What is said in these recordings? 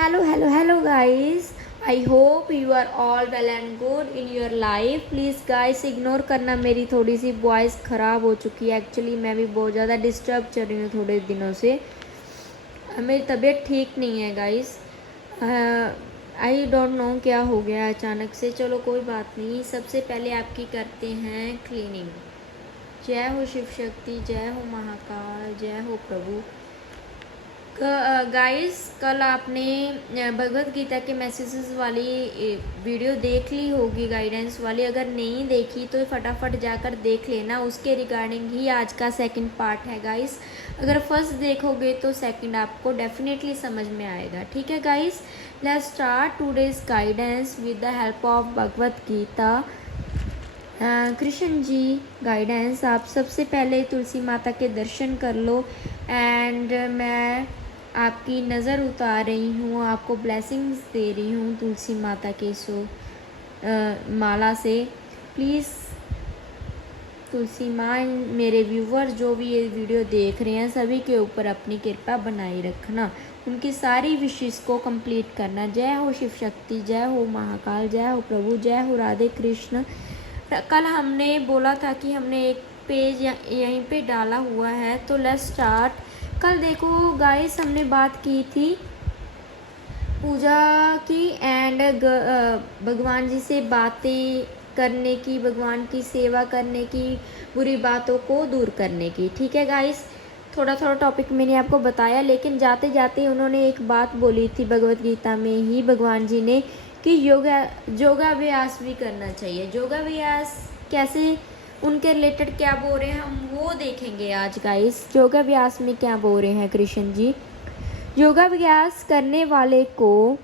Hello guys. I hope you are all well and good in your life. Please guys ignore करना, मेरी थोड़ी सी voice ख़राब हो चुकी है। एक्चुअली मैं भी बहुत ज़्यादा डिस्टर्ब चल रही हूँ थोड़े दिनों से। मेरी तबीयत ठीक नहीं है गाइस। आई डोंट नो क्या हो गया अचानक से। चलो कोई बात नहीं। सबसे पहले आपकी करते हैं क्लीनिंग। जय हो शिव शक्ति, जय हो महाकाल, जय हो प्रभु। गाइस कल आपने भगवत गीता के मैसेजेस वाली वीडियो देख ली होगी, गाइडेंस वाली। अगर नहीं देखी तो फटाफट जाकर देख लेना। उसके रिगार्डिंग ही आज का सेकंड पार्ट है गाइस। अगर फर्स्ट देखोगे तो सेकंड आपको डेफिनेटली समझ में आएगा। ठीक है guys, let's start today's guidance with the help of Bhagavad Gita. Krishna ji guidance. आप सबसे पहले तुलसी माता के दर्शन कर लो एंड मैं आपकी नज़र उतार रही हूँ, आपको ब्लेसिंग्स दे रही हूँ तुलसी माता के माला से। प्लीज़ तुलसी माँ मेरे व्यूवर्स जो भी ये वीडियो देख रहे हैं सभी के ऊपर अपनी कृपा बनाए रखना, उनकी सारी विशेष को कंप्लीट करना। जय हो शिव शक्ति, जय हो महाकाल, जय हो प्रभु, जय हो राधे कृष्ण। कल हमने बोला था कि हमने एक पेज यहीं पे डाला हुआ है, तो लेट्स स्टार्ट। कल देखो गाइस हमने बात की थी पूजा की एंड भगवान जी से बातें करने की, भगवान की सेवा करने की, बुरी बातों को दूर करने की। ठीक है गाइस, थोड़ा थोड़ा टॉपिक मैंने आपको बताया, लेकिन जाते जाते उन्होंने एक बात बोली थी भगवत गीता में ही भगवान जी ने कि योगाभ्यास भी करना चाहिए। योगाभ्यास कैसे, उनके रिलेटेड क्या बोल रहे हैं हम वो देखेंगे आज गाइस। योगाभ्यास में क्या बोल रहे हैं कृष्ण जी। योगाभ्यास करने वाले को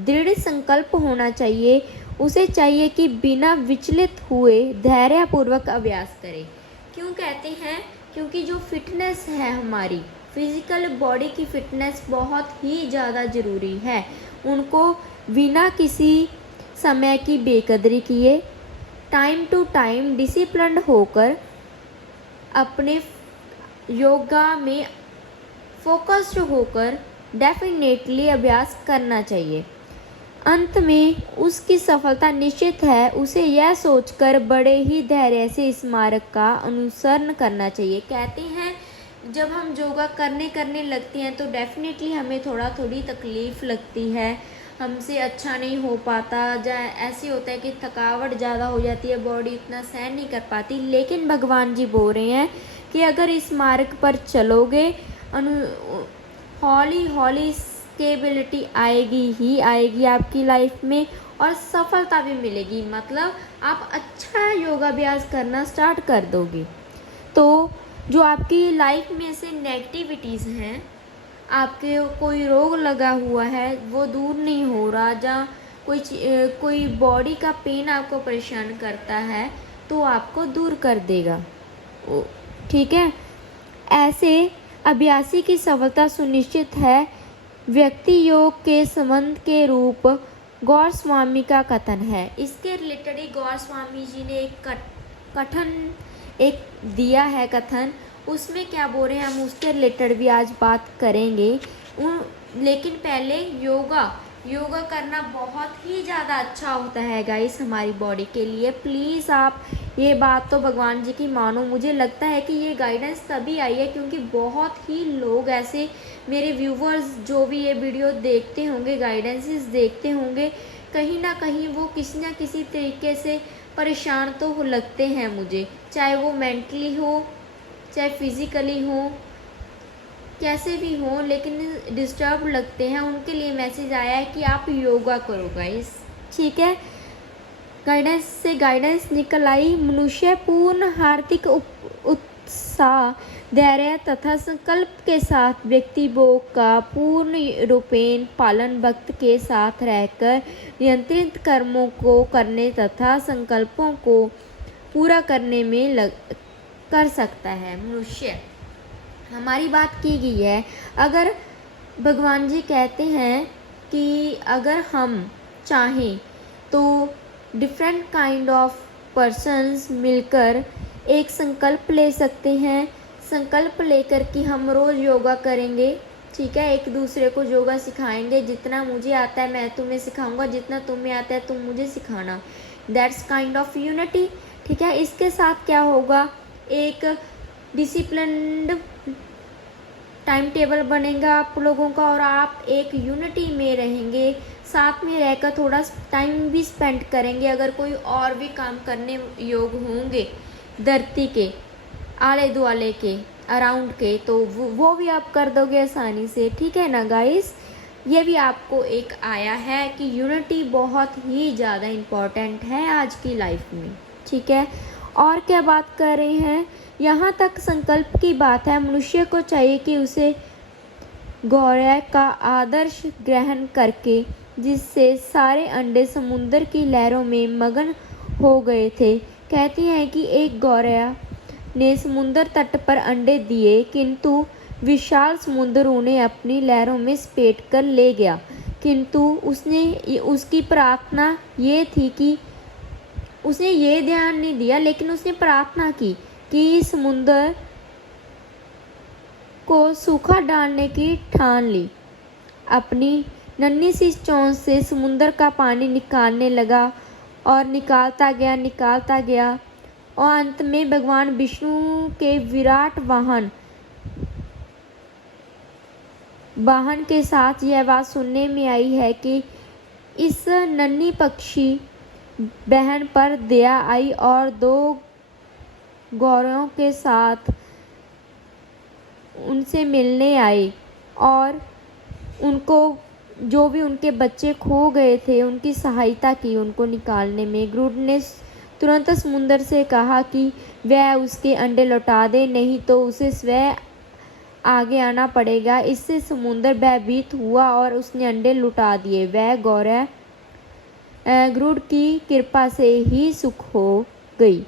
दृढ़ संकल्प होना चाहिए। उसे चाहिए कि बिना विचलित हुए धैर्यपूर्वक अभ्यास करे। क्यों कहते हैं? क्योंकि जो फिटनेस है हमारी फिजिकल बॉडी की फिटनेस बहुत ही ज़्यादा ज़रूरी है। उनको बिना किसी समय की बेकदरी किए टाइम टू टाइम डिसिप्लिन्ड होकर अपने योगा में फोकस्ड होकर डेफिनेटली अभ्यास करना चाहिए। अंत में उसकी सफलता निश्चित है। उसे यह सोचकर बड़े ही धैर्य से इस मार्ग का अनुसरण करना चाहिए। कहते हैं जब हम योगा करने लगते हैं तो डेफिनेटली हमें थोड़ी तकलीफ़ लगती है, हमसे अच्छा नहीं हो पाता, ऐसे होता है कि थकावट ज़्यादा हो जाती है, बॉडी इतना सहन नहीं कर पाती। लेकिन भगवान जी बोल रहे हैं कि अगर इस मार्ग पर चलोगे हौली हौली स्टेबिलिटी आएगी ही आएगी आपकी लाइफ में और सफलता भी मिलेगी। मतलब आप अच्छा योगाभ्यास करना स्टार्ट कर दोगे तो जो आपकी लाइफ में से नेगेटिविटीज़ हैं, आपके कोई रोग लगा हुआ है वो दूर नहीं हो रहा, जहाँ कोई बॉडी का पेन आपको परेशान करता है तो आपको दूर कर देगा। ठीक है, ऐसे अभ्यासी की सफलता सुनिश्चित है। व्यक्ति योग के संबंध के रूप गौर स्वामी का कथन है। इसके रिलेटेड ही गौर स्वामी जी ने एक दिया है कथन। उसमें क्या बोल रहे हैं हम उसके रिलेटेड भी आज बात करेंगे। लेकिन पहले योगा करना बहुत ही ज़्यादा अच्छा होता है गाइस हमारी बॉडी के लिए। प्लीज़ आप ये बात तो भगवान जी की मानो। मुझे लगता है कि ये गाइडेंस तभी आई है क्योंकि बहुत ही लोग ऐसे मेरे व्यूवर्स जो भी ये वीडियो देखते होंगे, गाइडेंसेस देखते होंगे, कहीं ना कहीं वो किसी ना किसी तरीके से परेशान तो लगते हैं मुझे, चाहे वो मेंटली हो चाहे फिज़िकली हो, कैसे भी हो, लेकिन डिस्टर्ब लगते हैं। उनके लिए मैसेज आया है कि आप योगा करो गाइस। ठीक है, गाइडेंस से गाइडेंस निकल आई। मनुष्य पूर्ण हार्दिक उत्साह, धैर्य तथा संकल्प के साथ व्यक्ति भोग का पूर्ण रूपेण पालन भक्त के साथ रहकर नियंत्रित कर्मों को करने तथा संकल्पों को पूरा करने में कर सकता है। मनुष्य हमारी बात की गई है। अगर भगवान जी कहते हैं कि अगर हम चाहें तो डिफरेंट काइंड ऑफ पर्सन्स मिलकर एक संकल्प ले सकते हैं। संकल्प लेकर कि हम रोज़ योगा करेंगे ठीक है, एक दूसरे को योगा सिखाएंगे। जितना मुझे आता है मैं तुम्हें सिखाऊंगा, जितना तुम्हें आता है तुम मुझे सिखाना। That's kind of unity. ठीक है, इसके साथ क्या होगा, एक डिसिप्लिन्ड टाइम टेबल बनेगा आप लोगों का, और आप एक यूनिटी में रहेंगे, साथ में रहकर थोड़ा टाइम भी स्पेंड करेंगे। अगर कोई और भी काम करने योग होंगे धरती के आले दुआले के अराउंड के, तो वो भी आप कर दोगे आसानी से। ठीक है ना गाइस, ये भी आपको एक आया है कि यूनिटी बहुत ही ज़्यादा इम्पॉर्टेंट है आज की लाइफ में। ठीक है, और क्या बात कर रहे हैं, यहाँ तक संकल्प की बात है। मनुष्य को चाहिए कि उसे गौरव का आदर्श ग्रहण करके, जिससे सारे अंडे समुद्र की लहरों में मगन हो गए थे। कहती हैं कि एक गौरव ने समुद्र तट पर अंडे दिए, किंतु विशाल समुद्र उन्हें अपनी लहरों में समेट कर ले गया। किंतु उसकी प्रार्थना ये थी कि उसने ये ध्यान नहीं दिया, लेकिन उसने प्रार्थना की कि समुद्र को सूखा डालने की ठान ली। अपनी नन्ही सी चोंच से समुद्र का पानी निकालने लगा और निकालता गया और अंत में भगवान विष्णु के विराट वाहन के साथ यह बात सुनने में आई है कि इस नन्ही पक्षी बहन पर दया आई और 2 गौरवों के साथ उनसे मिलने आए और उनको जो भी उनके बच्चे खो गए थे उनकी सहायता की उनको निकालने में। गरुड़ ने तुरंत समुद्र से कहा कि वह उसके अंडे लौटा दे, नहीं तो उसे स्वयं आगे आना पड़ेगा। इससे समुद्र भयभीत हुआ और उसने अंडे लुटा दिए। वह गौरव गरुड़ की कृपा से ही सुख हो गई।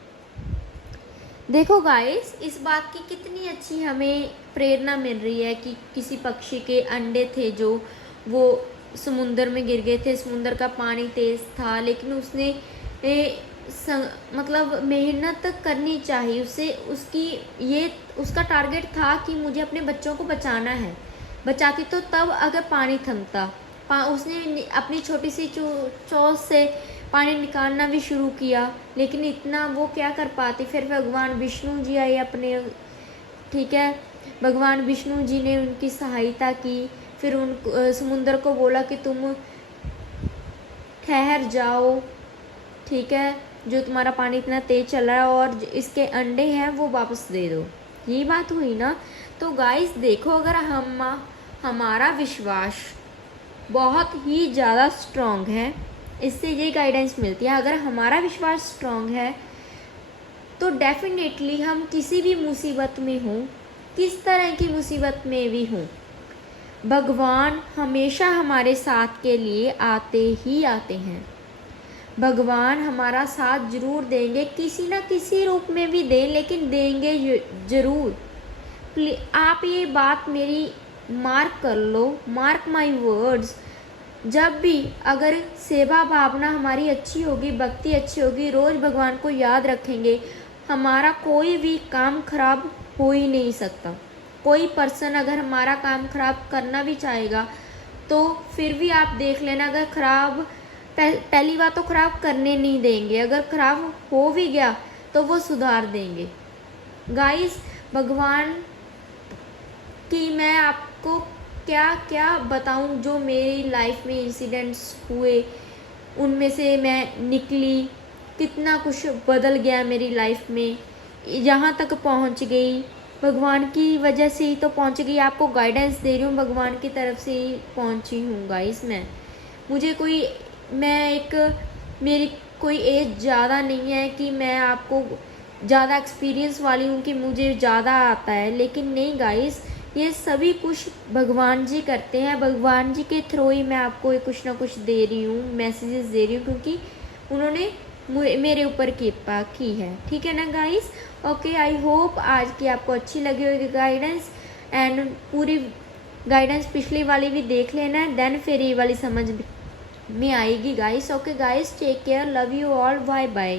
देखो गाइस, इस बात की कितनी अच्छी हमें प्रेरणा मिल रही है कि किसी पक्षी के अंडे थे जो वो समुद्र में गिर गए थे। समुद्र का पानी तेज था, लेकिन उसने मतलब मेहनत करनी चाहिए उसे। उसका टारगेट था कि मुझे अपने बच्चों को बचाना है। बचाती तो तब अगर पानी थमता। उसने अपनी छोटी सी चोंच से पानी निकालना भी शुरू किया, लेकिन इतना वो क्या कर पाती। फिर भगवान विष्णु जी आए अपने, ठीक है, भगवान विष्णु जी ने उनकी सहायता की। फिर समुद्र को बोला कि तुम ठहर जाओ, ठीक है, जो तुम्हारा पानी इतना तेज चल रहा है और इसके अंडे हैं वो वापस दे दो। यही बात हुई ना। तो गाइस देखो, अगर हमारा विश्वास बहुत ही ज़्यादा स्ट्रॉन्ग है, इससे ये गाइडेंस मिलती है। अगर हमारा विश्वास स्ट्रॉन्ग है तो डेफिनेटली हम किसी भी मुसीबत में हों, किस तरह की मुसीबत में भी हों, भगवान हमेशा हमारे साथ के लिए आते ही आते हैं। भगवान हमारा साथ जरूर देंगे, किसी ना किसी रूप में भी दें, लेकिन देंगे ज़रूर। आप ये बात मेरी मार्क कर लो, मार्क माई वर्ड्स। जब भी अगर सेवा भावना हमारी अच्छी होगी, भक्ति अच्छी होगी, रोज़ भगवान को याद रखेंगे, हमारा कोई भी काम खराब हो ही नहीं सकता। कोई पर्सन अगर हमारा काम खराब करना भी चाहेगा तो फिर भी आप देख लेना, अगर खराब पहली बात तो खराब करने नहीं देंगे, अगर खराब हो भी गया तो वो सुधार देंगे। गाइस, भगवान की मैं आपको क्या क्या बताऊं, जो मेरी लाइफ में इंसिडेंट्स हुए उनमें से मैं निकली, कितना कुछ बदल गया मेरी लाइफ में, यहाँ तक पहुँच गई। भगवान की वजह से ही तो पहुँच गई। आपको गाइडेंस दे रही हूँ, भगवान की तरफ से ही पहुँची हूँ गाइस। मेरी कोई एज ज़्यादा नहीं है कि मैं आपको ज़्यादा एक्सपीरियंस वाली हूँ कि मुझे ज़्यादा आता है, लेकिन नहीं गाइस, ये सभी कुछ भगवान जी करते हैं। भगवान जी के थ्रू ही मैं आपको कुछ ना कुछ दे रही हूँ, मैसेजेस दे रही हूँ, क्योंकि उन्होंने मेरे ऊपर कृपा की है। ठीक है ना गाइस। ओके, आई होप आज की आपको अच्छी लगी होगी गाइडेंस, एंड पूरी गाइडेंस पिछली वाली भी देख लेना है, देन फिर ये वाली समझ में आएगी guys. Okay guys, take care, love you all, bye bye.